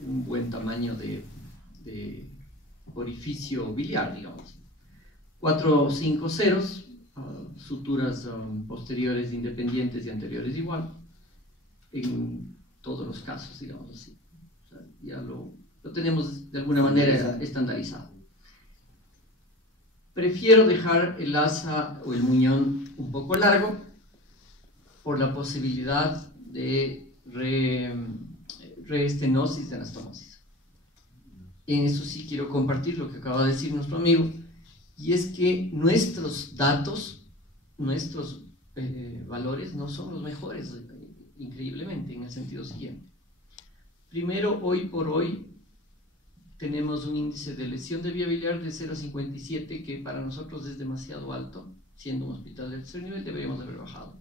un buen tamaño de orificio biliar, digamos. 4 o 5 ceros, suturas posteriores independientes y anteriores igual, en todos los casos, digamos así. O sea, ya lo tenemos de alguna manera estandarizado. Prefiero dejar el asa o el muñón un poco largo por la posibilidad de reestenosis de anastomosis. En eso sí quiero compartir lo que acaba de decir nuestro amigo, y es que nuestros datos, nuestros valores no son los mejores, increíblemente, en el sentido siguiente. Primero, hoy por hoy, tenemos un índice de lesión de vía biliar de 0,57, que para nosotros es demasiado alto. Siendo un hospital de tercer nivel, deberíamos haber bajado.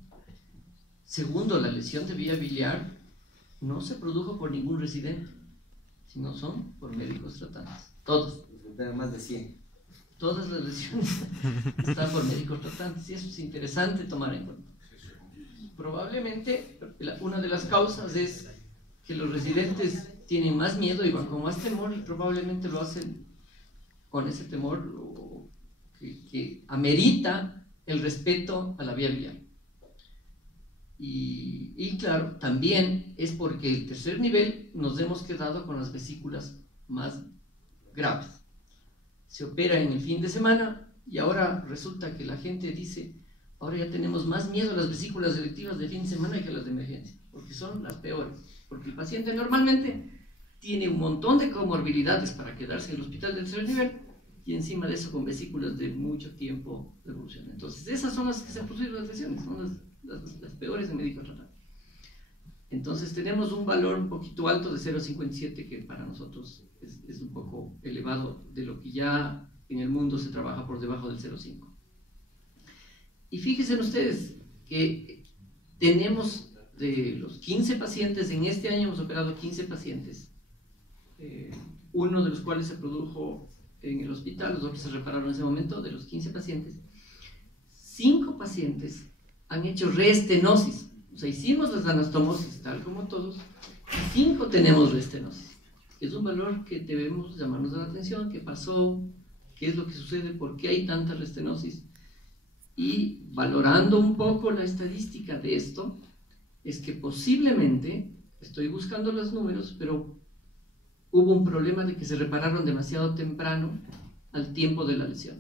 Segundo, la lesión de vía biliar no se produjo por ningún residente, sino son por médicos tratantes. Todos. Más de 100. Todas las lesiones están por médicos tratantes, y eso es interesante tomar en cuenta. Probablemente una de las causas es que los residentes tienen más miedo y van con más temor, y probablemente lo hacen con ese temor que amerita el respeto a la vía biliar. Y claro, también es porque el tercer nivel nos hemos quedado con las vesículas más graves. Se opera en el fin de semana y ahora resulta que la gente dice: ahora ya tenemos más miedo a las vesículas electivas de fin de semana que a las de emergencia, porque son las peores, porque el paciente normalmente tiene un montón de comorbilidades para quedarse en el hospital de tercer nivel, y encima de eso con vesículas de mucho tiempo de evolución. Entonces esas son las que se producen las lesiones, son las peores de médico tratante. Entonces tenemos un valor un poquito alto de 0,57, que para nosotros es un poco elevado, de lo que ya en el mundo se trabaja por debajo del 0,5. Y fíjense ustedes que tenemos, de los 15 pacientes, en este año hemos operado 15 pacientes, uno de los cuales se produjo en el hospital, los otros se repararon en ese momento. De los 15 pacientes, 5 pacientes han hecho reestenosis. O sea, hicimos las anastomosis tal como todos, y 5 tenemos reestenosis. Es un valor que debemos llamarnos la atención. ¿Qué pasó? ¿Qué es lo que sucede? ¿Por qué hay tanta reestenosis? Y valorando un poco la estadística de esto, es que posiblemente, estoy buscando los números, pero hubo un problema de que se repararon demasiado temprano al tiempo de la lesión.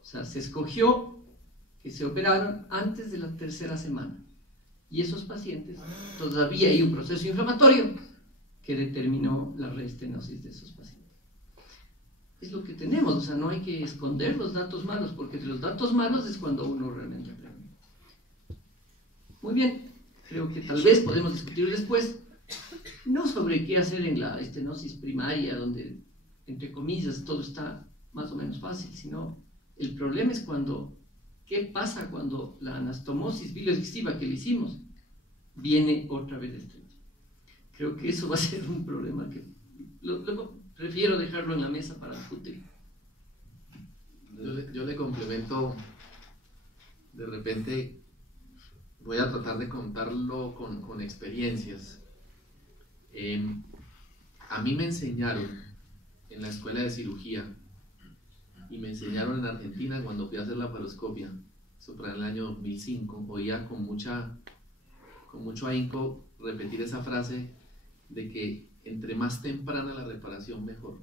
O sea, se escogió que se operaron antes de la 3ª semana, y esos pacientes, todavía hay un proceso inflamatorio que determinó la reestenosis de esos pacientes. Es lo que tenemos. O sea, no hay que esconder los datos malos, porque de los datos malos es cuando uno realmente aprende. Muy bien, creo que tal vez podemos discutir después, no sobre qué hacer en la estenosis primaria, donde, entre comillas, todo está más o menos fácil, sino el problema es qué pasa cuando la anastomosis bilioexcesiva que le hicimos viene otra vez estrecha. Creo que eso va a ser un problema que luego prefiero dejarlo en la mesa para discutir. Yo le complemento. De repente voy a tratar de contarlo con experiencias. A mí me enseñaron en la escuela de cirugía, y me enseñaron en Argentina cuando fui a hacer la laparoscopia, eso fue en el año 2005, oía con mucho ahínco repetir esa frase de que entre más temprana la reparación, mejor.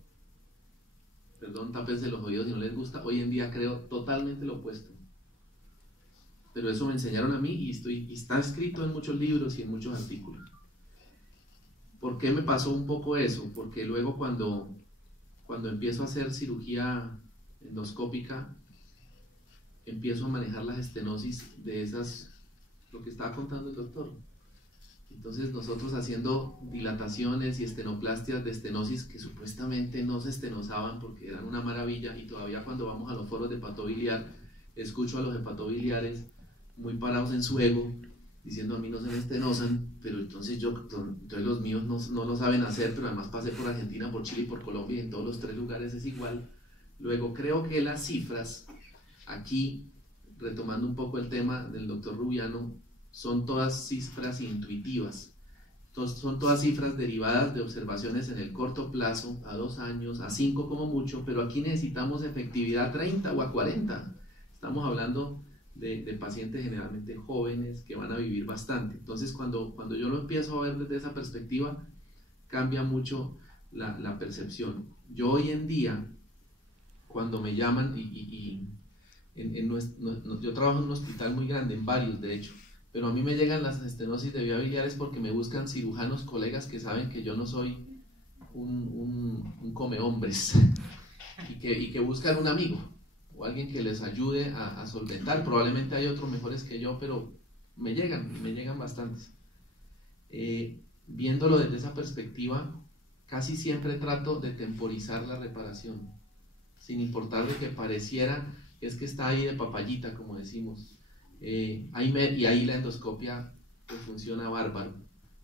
Perdón, tápense los oídos si no les gusta. Hoy en día creo totalmente lo opuesto, pero eso me enseñaron a mí, y está escrito en muchos libros y en muchos artículos. ¿Por qué me pasó un poco eso? Porque luego cuando empiezo a hacer cirugía endoscópica, empiezo a manejar las estenosis de esas, lo que estaba contando el doctor. Entonces nosotros haciendo dilataciones y estenoplastias de estenosis que supuestamente no se estenosaban porque eran una maravilla, y todavía cuando vamos a los foros de hepatobiliar, escucho a los hepatobiliares muy parados en su ego, diciendo: a mí no se me estenosan, pero entonces los míos no lo saben hacer, pero además pasé por Argentina, por Chile y por Colombia, y en todos los 3 lugares es igual. Luego creo que las cifras, aquí retomando un poco el tema del doctor Rubiano, son todas cifras intuitivas. Entonces, son todas cifras derivadas de observaciones en el corto plazo, a 2 años, a 5 como mucho, pero aquí necesitamos efectividad a 30 o a 40. Estamos hablando de pacientes generalmente jóvenes que van a vivir bastante. Entonces, cuando yo lo empiezo a ver desde esa perspectiva, cambia mucho la percepción. Yo hoy en día, cuando me llaman, yo trabajo en un hospital muy grande, en varios de hecho, pero a mí me llegan las estenosis de vía biliares porque me buscan cirujanos colegas que saben que yo no soy un come hombres y que buscan un amigo o alguien que les ayude a solventar. Probablemente hay otros mejores que yo, pero me llegan bastantes. Viéndolo desde esa perspectiva, casi siempre trato de temporizar la reparación, sin importar de que pareciera que es que está ahí de papayita, como decimos. Y ahí la endoscopia pues, funciona bárbaro,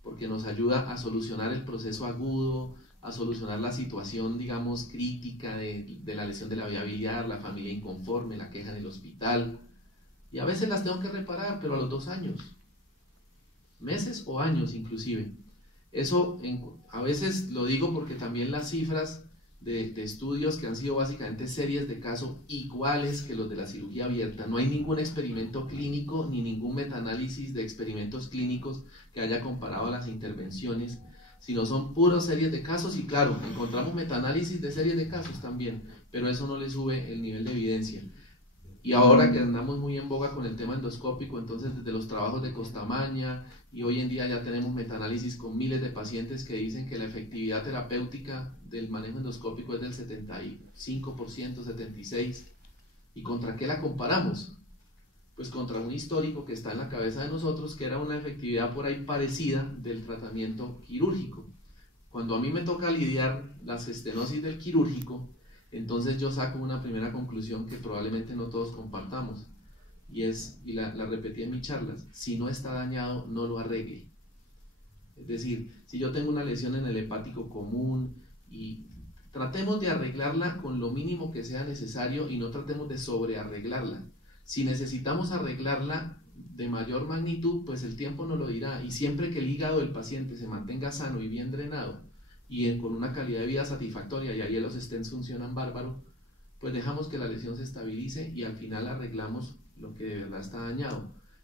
porque nos ayuda a solucionar el proceso agudo, a solucionar la situación, digamos, crítica de la lesión de la vía biliar, la familia inconforme, la queja en el hospital, y a veces las tengo que reparar, pero a los 2 años, meses o años inclusive. Eso a veces lo digo porque también las cifras de estudios que han sido básicamente series de casos iguales que los de la cirugía abierta. No hay ningún experimento clínico ni ningún metaanálisis de experimentos clínicos que haya comparado a las intervenciones, sino son puras series de casos. Y claro, encontramos metaanálisis de series de casos también, pero eso no le sube el nivel de evidencia. Y ahora que andamos muy en boga con el tema endoscópico, entonces desde los trabajos de Costamaña, y hoy en día ya tenemos metaanálisis con miles de pacientes que dicen que la efectividad terapéutica del manejo endoscópico es del 75%, 76%. ¿Y contra qué la comparamos? Pues contra un histórico que está en la cabeza de nosotros, que era una efectividad por ahí parecida del tratamiento quirúrgico. Cuando a mí me toca lidiar las estenosis del quirúrgico, entonces yo saco una primera conclusión que probablemente no todos compartamos, y la repetí en mis charlas: si no está dañado, no lo arregle. Es decir, si yo tengo una lesión en el hepático común, y tratemos de arreglarla con lo mínimo que sea necesario y no tratemos de sobrearreglarla. Si necesitamos arreglarla de mayor magnitud, pues el tiempo nos lo dirá, y siempre que el hígado del paciente se mantenga sano y bien drenado y con una calidad de vida satisfactoria, y ahí los stents funcionan bárbaro, pues dejamos que la lesión se estabilice y al final arreglamos lo que de verdad está dañado,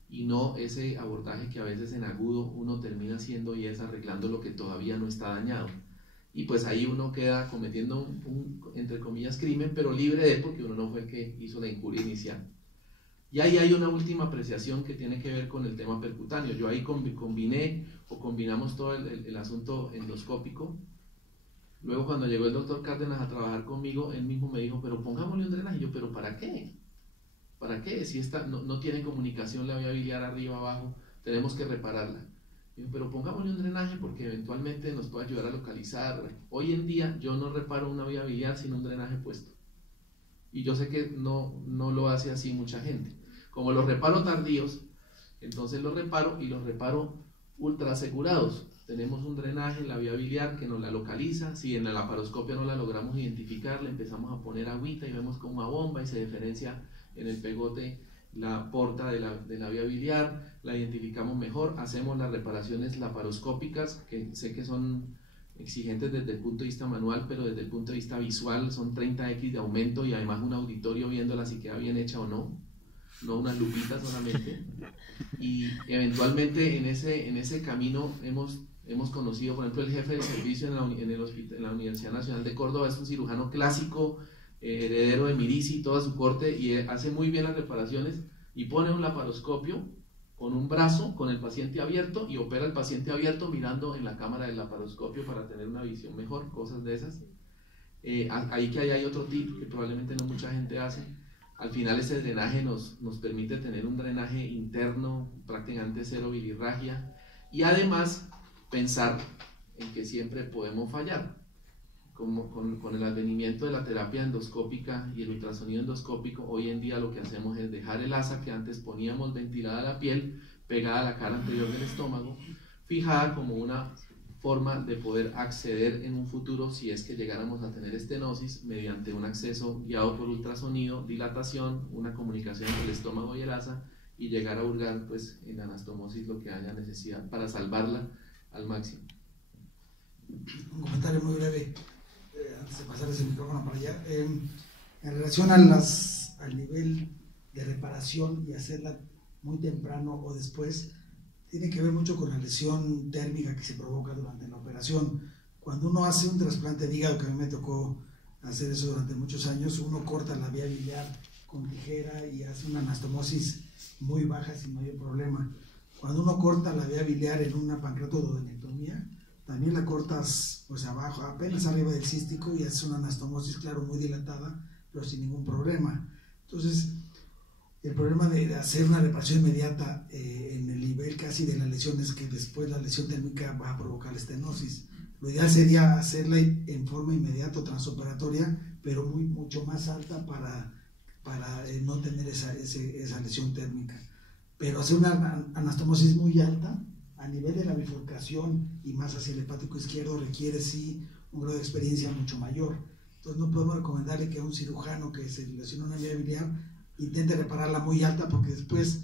y no ese abordaje que a veces en agudo uno termina haciendo, y es arreglando lo que todavía no está dañado, y pues ahí uno queda cometiendo un entre comillas crimen, pero libre de, porque uno no fue el que hizo la injuria inicial. Y ahí hay una última apreciación que tiene que ver con el tema percutáneo. Yo ahí combinamos todo el asunto endoscópico. Luego, cuando llegó el doctor Cárdenas a trabajar conmigo, él mismo me dijo: pero pongámosle un drenaje. Y yo: ¿pero para qué? ¿Para qué? Si esta no tiene comunicación la vía biliar arriba abajo, tenemos que repararla. Y yo: pero pongámosle un drenaje porque eventualmente nos puede ayudar a localizar. Hoy en día yo no reparo una vía biliar sin un drenaje puesto. Y yo sé que no lo hace así mucha gente. Como los reparo tardíos, entonces los reparo, y los reparo ultra asegurados. Tenemos un drenaje en la vía biliar que nos la localiza. Si en la laparoscopia no la logramos identificar, le empezamos a poner agüita y vemos como una bomba y se diferencia en el pegote la porta de la vía biliar, la identificamos mejor, hacemos las reparaciones laparoscópicas, que sé que son exigentes desde el punto de vista manual, pero desde el punto de vista visual son 30x de aumento, y además un auditorio viéndola si queda bien hecha o no unas lupitas solamente. Y eventualmente en ese camino hemos conocido, por ejemplo, el jefe del servicio en la Universidad Nacional de Córdoba es un cirujano clásico, heredero de Mirici y toda su corte, y hace muy bien las reparaciones, y pone un laparoscopio con un brazo, con el paciente abierto, y opera el paciente abierto mirando en la cámara del laparoscopio para tener una visión mejor, cosas de esas. Ahí hay otro tip que probablemente no mucha gente hace. Al final ese drenaje nos permite tener un drenaje interno, prácticamente cero bilirragia, y además pensar en que siempre podemos fallar. Como con el advenimiento de la terapia endoscópica y el ultrasonido endoscópico, hoy en día lo que hacemos es dejar el asa que antes poníamos ventilada a la piel, pegada a la cara anterior del estómago, fijada como una forma de poder acceder en un futuro, si es que llegáramos a tener estenosis, mediante un acceso guiado por ultrasonido, dilatación, una comunicación entre el estómago y el asa, y llegar a hurgar pues en anastomosis lo que haya necesidad para salvarla al máximo. Un comentario muy breve, antes de pasar ese micrófono para allá. En relación al nivel de reparación y hacerla muy temprano o después, tiene que ver mucho con la lesión térmica que se provoca durante la operación. Cuando uno hace un trasplante de hígado, que a mí me tocó hacer eso durante muchos años, uno corta la vía biliar con tijera y hace una anastomosis muy baja sin mayor problema. Cuando uno corta la vía biliar en una pancreatoduodenectomía, también la cortas pues abajo, apenas arriba del cístico, y haces una anastomosis, claro, muy dilatada, pero sin ningún problema. Entonces, el problema de hacer una reparación inmediata en el nivel casi de la lesión es que después la lesión térmica va a provocar la estenosis. Lo ideal sería hacerla en forma inmediata o transoperatoria, pero mucho más alta para no tener esa lesión térmica. Pero hacer una anastomosis muy alta a nivel de la bifurcación y más hacia el hepático izquierdo requiere sí un grado de experiencia mucho mayor. Entonces no podemos recomendarle que a un cirujano que se lesiona una vía biliar intente repararla muy alta, porque después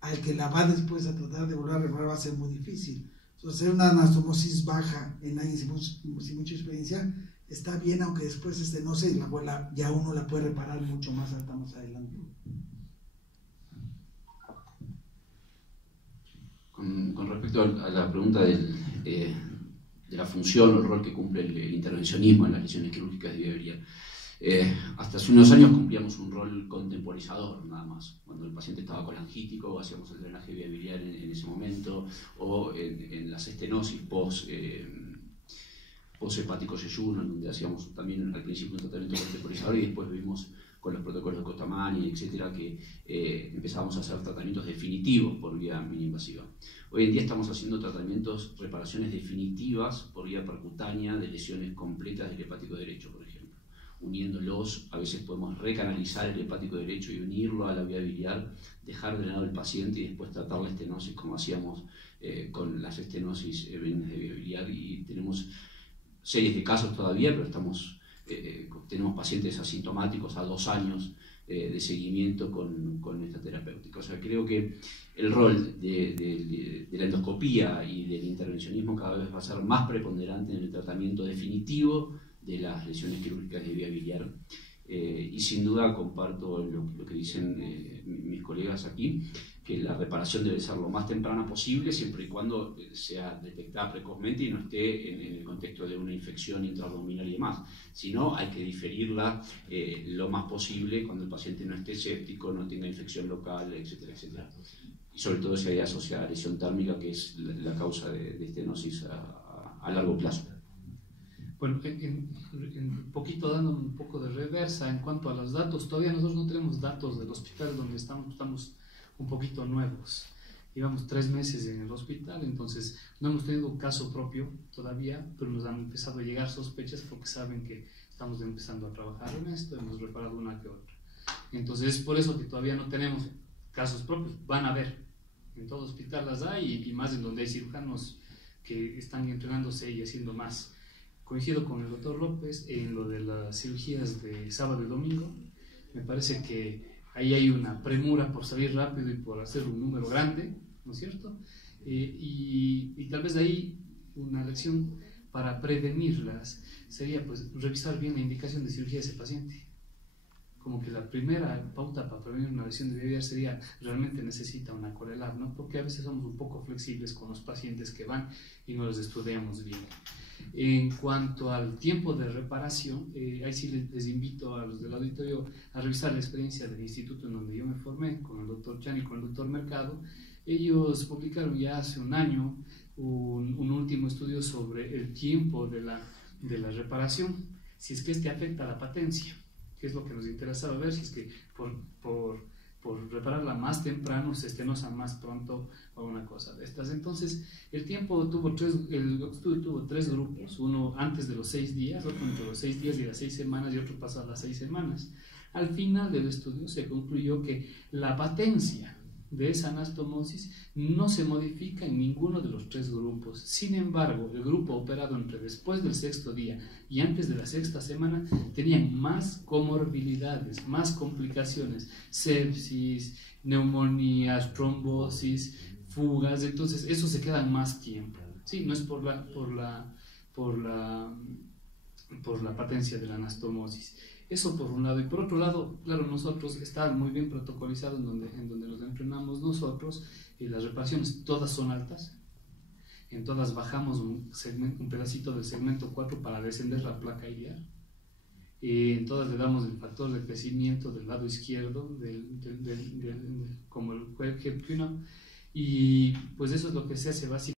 al que la va después a tratar de volver a reparar va a ser muy difícil. Entonces hacer una anastomosis baja en alguien sin mucha experiencia está bien, aunque después no sé, ya uno la puede reparar mucho más alta más adelante. Con respecto a la pregunta de la función o el rol que cumple el intervencionismo en las lesiones quirúrgicas de vía biliar, hasta hace unos años cumplíamos un rol contemporizador nada más. Cuando el paciente estaba colangítico, hacíamos el drenaje vía biliar en ese momento, o en las estenosis post-hepático yeyuno, en donde hacíamos también al principio un tratamiento contemporizador, y después vimos con los protocolos de Costamani, etcétera, que empezábamos a hacer tratamientos definitivos por vía mini-invasiva. Hoy en día estamos haciendo reparaciones definitivas por vía percutánea de lesiones completas del hepático derecho, por ejemplo. Uniéndolos, a veces podemos recanalizar el hepático derecho y unirlo a la vía biliar, dejar drenado el paciente y después tratar la estenosis como hacíamos con las estenosis benignas de vía biliar, y tenemos series de casos todavía, pero tenemos pacientes asintomáticos a 2 años de seguimiento con esta terapéutica. O sea, creo que el rol de la endoscopía y del intervencionismo cada vez va a ser más preponderante en el tratamiento definitivo de las lesiones quirúrgicas de vía biliar. Y sin duda comparto lo que dicen mis colegas aquí, que la reparación debe ser lo más temprana posible, siempre y cuando sea detectada precozmente y no esté en el contexto de una infección intraabdominal y demás. Si no, hay que diferirla lo más posible cuando el paciente no esté séptico, no tenga infección local, etcétera, etcétera. Y sobre todo si hay asociada a lesión térmica, que es la causa de estenosis a largo plazo. Bueno, un poquito dando un poco de reversa en cuanto a los datos, todavía nosotros no tenemos datos del hospital donde estamos un poquito nuevos. Llevamos 3 meses en el hospital, entonces no hemos tenido un caso propio todavía, pero nos han empezado a llegar sospechas porque saben que estamos empezando a trabajar en esto, hemos reparado una que otra. Entonces es por eso que todavía no tenemos casos propios. Van a haber, en todo hospital las hay, y más en donde hay cirujanos que están entrenándose y haciendo más. Coincido con el doctor López en lo de las cirugías de sábado y domingo. Me parece que ahí hay una premura por salir rápido y por hacer un número grande, ¿no es cierto? Y tal vez ahí una lección para prevenirlas sería pues revisar bien la indicación de cirugía de ese paciente. Como que la primera pauta para prevenir una lesión de vía biliar sería, realmente necesita una Corelab, ¿no? Porque a veces somos un poco flexibles con los pacientes que van y no los estudiamos bien. En cuanto al tiempo de reparación, ahí sí les invito a los del auditorio a revisar la experiencia del instituto en donde yo me formé, con el doctor Chan y con el doctor Mercado. Ellos publicaron ya hace un año un último estudio sobre el tiempo de la reparación, si es que este afecta a la patencia, que es lo que nos interesaba ver, si es que por repararla más temprano se estenosa más pronto o una cosa de estas. Entonces el estudio tuvo 3 grupos, uno antes de los 6 días, otro entre los 6 días y las 6 semanas y otro pasado las 6 semanas. Al final del estudio se concluyó que la patencia de esa anastomosis no se modifica en ninguno de los 3 grupos. Sin embargo, el grupo operado entre después del 6º día y antes de la 6ª semana tenían más comorbilidades, más complicaciones, sepsis, neumonías, trombosis, fugas. Entonces eso se queda más tiempo. Sí, no es por la patencia de la anastomosis. Eso por un lado. Y por otro lado, claro, nosotros está muy bien protocolizado en donde nos entrenamos nosotros, y las reparaciones todas son altas. En todas bajamos un pedacito del segmento 4 para descender la placa iliar. En todas le damos el factor de crecimiento del lado izquierdo, como el Hepkino, y pues eso es lo que se hace básicamente.